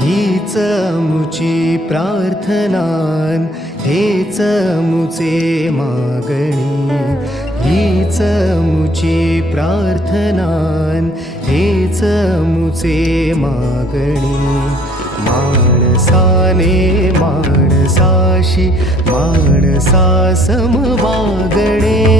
हीच मुची प्रार्थनान, हेच मुचे मागणी. हीच मुची प्रार्थनान, हेच मुचे मागणी. माणसाने माणसाशी माणसासम वागणे.